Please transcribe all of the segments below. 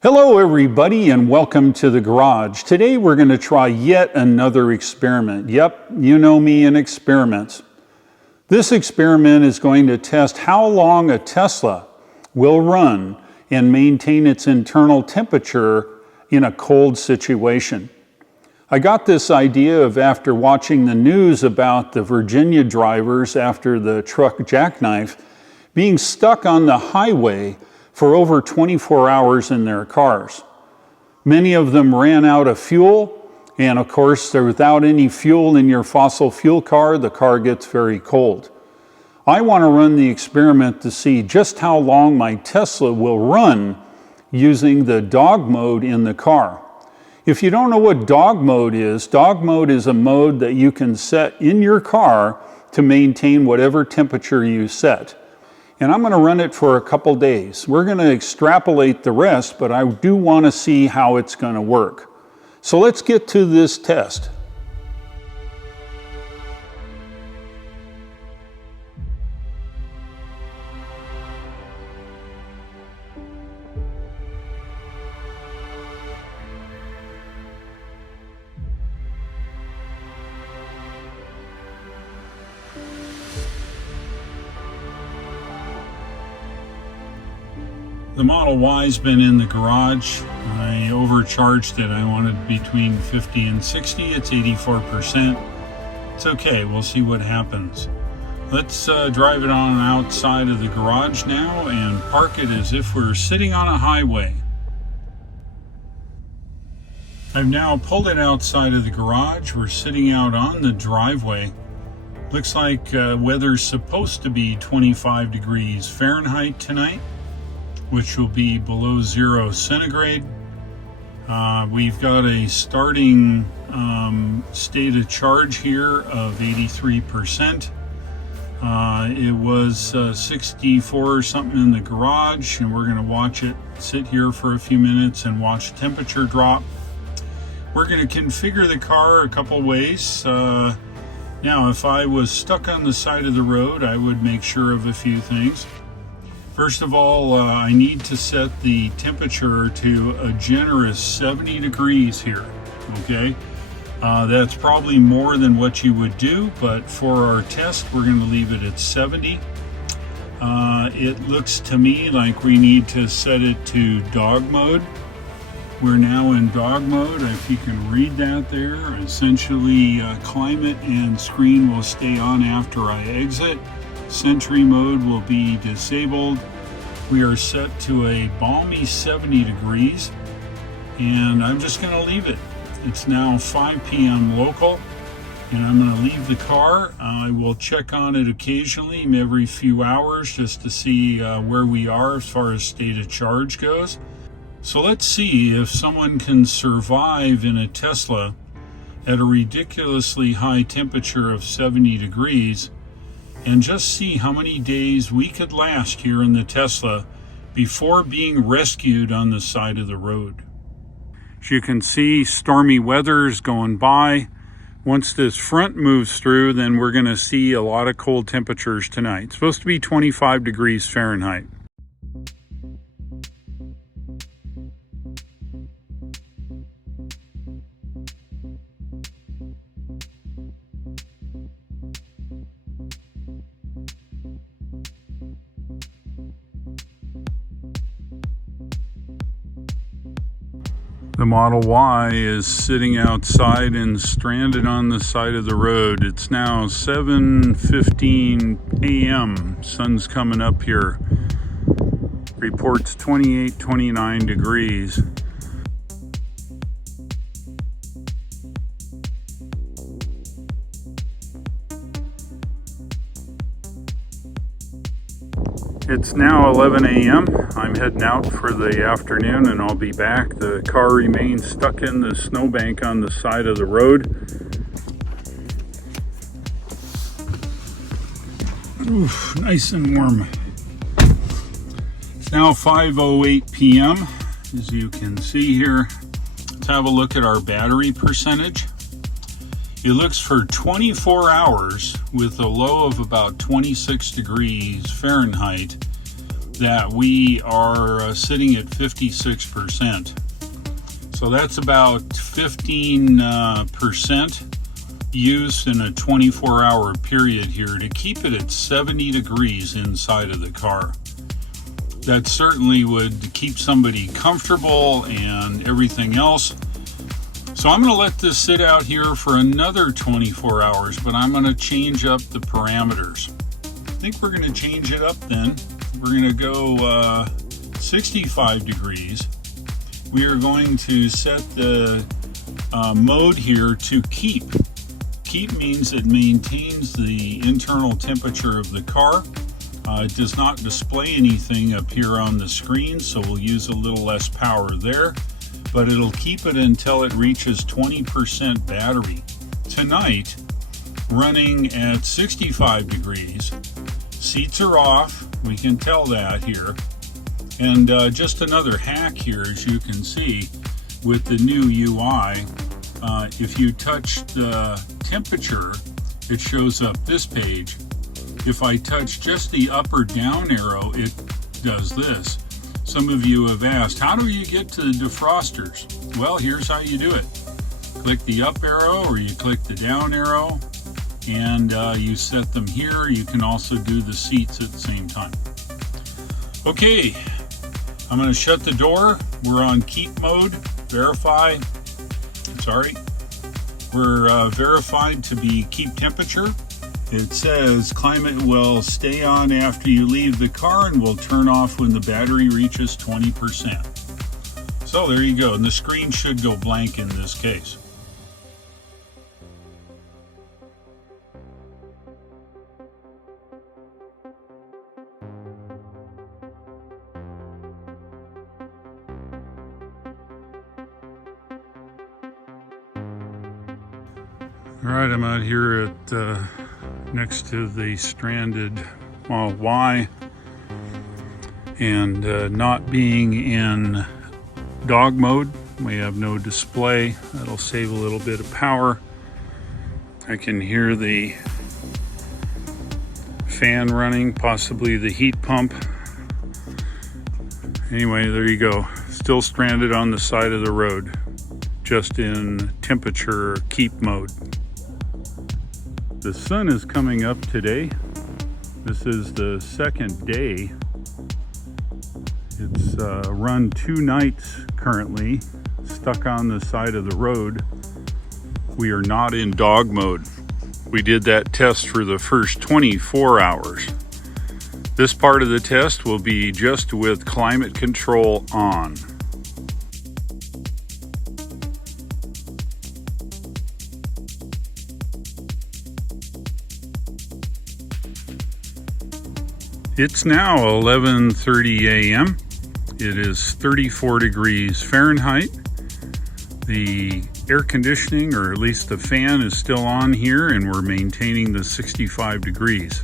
Hello everybody and welcome to the garage. Today we're going to try yet another experiment. Yep, you know me and experiments. This experiment is going to test how long a Tesla will run and maintain its internal temperature in a cold situation. I got this idea after watching the news about the Virginia drivers after the truck jackknife being stuck on the highway for over 24 hours in their cars. Many of them ran out of fuel, and of course, without any fuel in your fossil fuel car, the car gets very cold. I want to run the experiment to see just how long my Tesla will run using the dog mode in the car. If you don't know what dog mode is a mode that you can set in your car to maintain whatever temperature you set. And I'm going to run it for a couple days. We're going to extrapolate the rest, but I do want to see how it's going to work. So let's get to this test. The Model Y's been in the garage. I overcharged it. I wanted between 50 and 60. It's 84%. It's okay. We'll see what happens. Let's drive it on outside of the garage now and park it as if we're sitting on a highway. I've now pulled it outside of the garage. We're sitting out on the driveway. Looks like weather's supposed to be 25 degrees Fahrenheit tonight, which will be below 0 centigrade. We've got a starting state of charge here of 83%. It was 64 or something in the garage, and we're going to watch it sit here for a few minutes and watch temperature drop. We're going to configure the car a couple ways. Now, if I was stuck on the side of the road, I would make sure of a few things. First of all, I need to set the temperature to a generous 70 degrees here, okay? That's probably more than what you would do, but for our test, we're going to leave it at 70. It looks to me like we need to set it to dog mode. We're now in dog mode, if you can read that there. Essentially, climate and screen will stay on after I exit. Sentry mode will be disabled. We are set to a balmy 70 degrees, and I'm just going to leave it. It's now 5 p.m. local, and I'm going to leave the car. I will check on it occasionally, every few hours, just to see where we are as far as state of charge goes. So let's see if someone can survive in a Tesla at a ridiculously high temperature of 70 degrees, and just see how many days we could last here in the Tesla before being rescued on the side of the road. As you can see, stormy weather is going by. Once this front moves through, then we're going to see a lot of cold temperatures tonight. It's supposed to be 25 degrees Fahrenheit. The Model Y is sitting outside and stranded on the side of the road. It's now 7:15 a.m. Sun's coming up here. Reports 29 degrees. It's now 11 a.m. I'm heading out for the afternoon, and I'll be back. The car remains stuck in the snowbank on the side of the road. Oof, nice and warm. It's now 5:08 p.m. as you can see here. Let's have a look at our battery percentage. It looks for 24 hours with a low of about 26 degrees Fahrenheit. that we are sitting at 56%. So that's about 15% used in a 24-hour period here to keep it at 70 degrees inside of the car. That certainly would keep somebody comfortable and everything else. So I'm going to let this sit out here for another 24 hours, but I'm going to change up the parameters. I think we're going to change it up then. We're going to go 65 degrees. We are going to set the mode here to keep. Keep means it maintains the internal temperature of the car. It does not display anything up here on the screen, so we'll use a little less power there, but it'll keep it until it reaches 20% battery. Tonight, running at 65 degrees, seats are off, we can tell that here. And just another hack here, as you can see with the new UI, if you touch the temperature, it shows up this page. If I touch just the up or down arrow, it does this. Some of you have asked, how do you get to the defrosters? Well, here's how you do it. Click the up arrow or you click the down arrow, and you set them here. You can also do the seats at the same time. Okay, I'm going to shut the door. We're on keep mode, verify. Sorry. We're verified to be keep temperature. It says climate will stay on after you leave the car and will turn off when the battery reaches 20%. So there you go, and the screen should go blank in this case. All right, I'm out here at next to the stranded Model Y, and not being in dog mode, we have no display. That'll save a little bit of power. I can hear the fan running, possibly the heat pump. Anyway, there you go. Still stranded on the side of the road, just in temperature keep mode. The sun is coming up today. This is the second day. It's run 2 nights currently, stuck on the side of the road. We are not in dog mode. We did that test for the first 24 hours. This part of the test will be just with climate control on. It's now 11:30 a.m. It is 34 degrees Fahrenheit. The air conditioning, or at least the fan, is still on here, and we're maintaining the 65 degrees.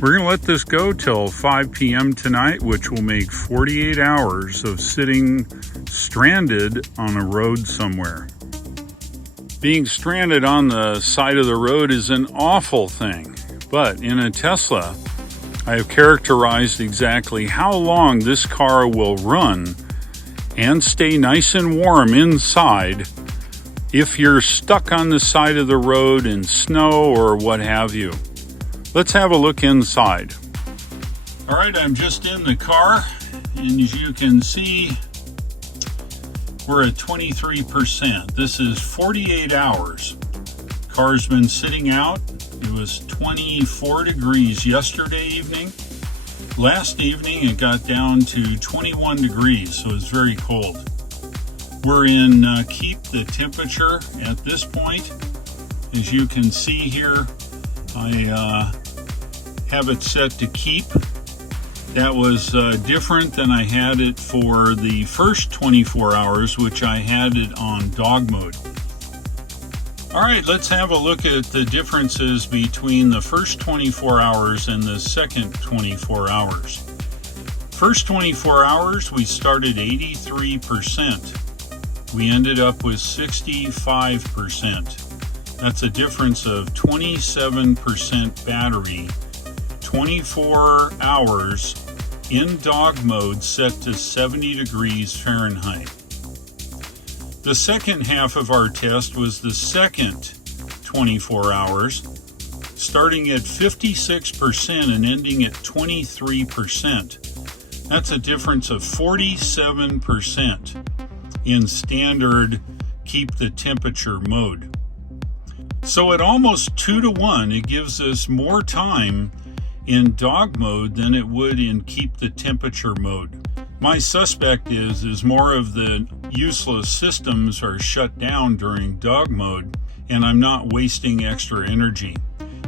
We're going to let this go till 5 p.m. tonight, which will make 48 hours of sitting stranded on a road somewhere. Being stranded on the side of the road is an awful thing, but in a Tesla, I have characterized exactly how long this car will run and stay nice and warm inside if you're stuck on the side of the road in snow or what have you. Let's have a look inside. All right, I'm just in the car, and as you can see, we're at 23%. This is 48 hours. Car's been sitting out. It was 24 degrees yesterday evening. Last evening it got down to 21 degrees, so it's very cold. We're in keep the temperature at this point. As you can see here, I have it set to keep. That was different than I had it for the first 24 hours, which I had it on dog mode. All right, let's have a look at the differences between the first 24 hours and the second 24 hours. First 24 hours, we started 83%. We ended up with 65%. That's a difference of 27% battery, 24 hours in dog mode set to 70 degrees Fahrenheit. The second half of our test was the second 24 hours, starting at 56% and ending at 23%. That's a difference of 47% in standard keep the temperature mode. So at almost 2-to-1, it gives us more time in dog mode than it would in keep the temperature mode. My suspect is more of the useless systems are shut down during dog mode, and I'm not wasting extra energy.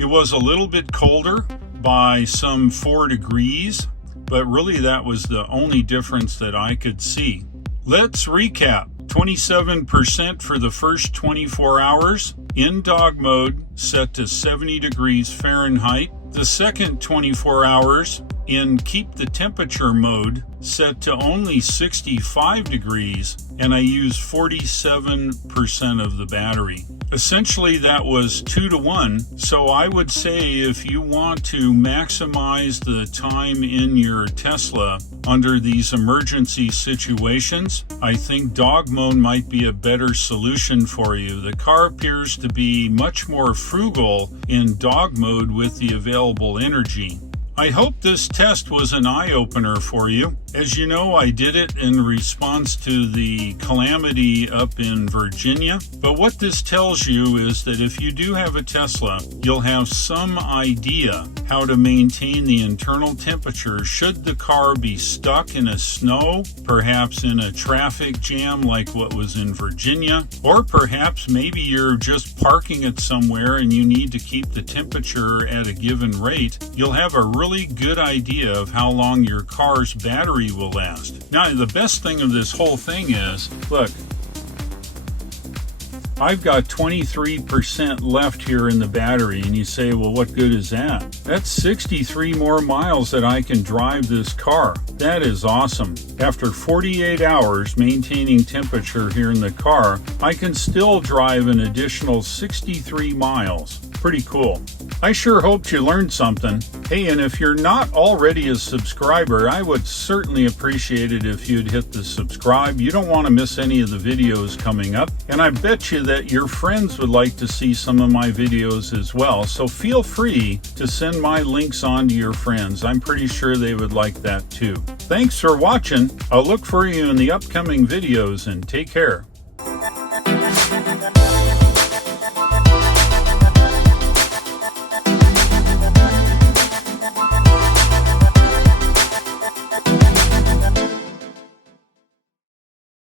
It was a little bit colder by some 4 degrees, but really that was the only difference that I could see. Let's recap. 27% for the first 24 hours in dog mode set to 70 degrees Fahrenheit. The second 24 hours in keep the temperature mode set to only 65 degrees, and I used 47% of the battery. Essentially that was 2-to-1, so I would say if you want to maximize the time in your Tesla under these emergency situations, I think dog mode might be a better solution for you. The car appears to be much more frugal in dog mode with the available energy. I hope this test was an eye-opener for you. As you know, I did it in response to the calamity up in Virginia. But what this tells you is that if you do have a Tesla, you'll have some idea how to maintain the internal temperature should the car be stuck in a snow, perhaps in a traffic jam like what was in Virginia, or perhaps maybe you're just parking it somewhere and you need to keep the temperature at a given rate. You'll have a really good idea of how long your car's battery will last. Now, the best thing of this whole thing is, look, I've got 23% left here in the battery, and you say, well, what good is that? That's 63 more miles that I can drive this car. That is awesome. After 48 hours maintaining temperature here in the car, I can still drive an additional 63 miles. Pretty cool. I sure hoped you learned something. Hey, and if you're not already a subscriber, I would certainly appreciate it if you'd hit the subscribe. You don't want to miss any of the videos coming up. And I bet you that your friends would like to see some of my videos as well. So feel free to send my links on to your friends. I'm pretty sure they would like that too. Thanks for watching. I'll look for you in the upcoming videos, and take care.